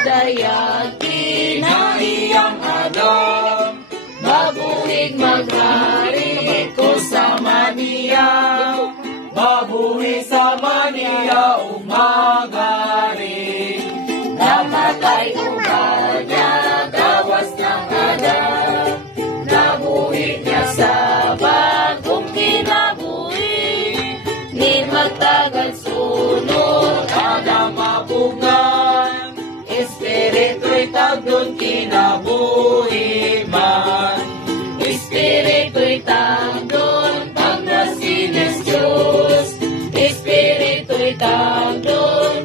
madayag kinahiyang Adam, mabuhig maghari ko sa maniya, mabuhig sa maniya umagari, namatay ko kanya gawas ng Adam, nabuhig niya sa bagong kinabuhi, ni magtagal sunod Adam mabugan, Espiritu'y tagdon kinabuhi man, Espiritu'y tagdon pag nasines Diyos, Espiritu'y tagdon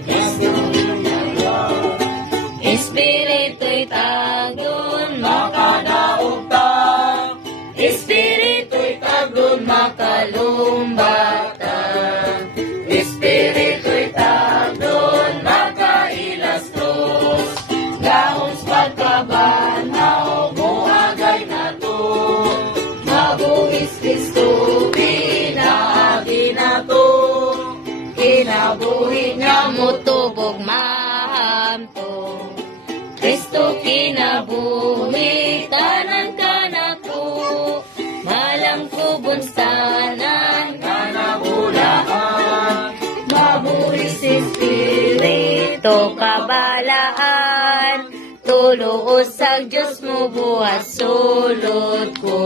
Espiritu'y tagdon makadaog ta, Espiritu'y tagdon makalumbata, Espiritu'y tagdon makailastos, gahos pagkabanhaw buhagay na to, mabuhis Kristo pinaagi na to, kinabuhi niya mo tubog mahamto, Kristo kinabuhi tanan ka na ko, malang kubunsanan ka na bulaan, mabuhis Espiritu kabalaan, tuluos ang Diyos mo buhat sulod ko.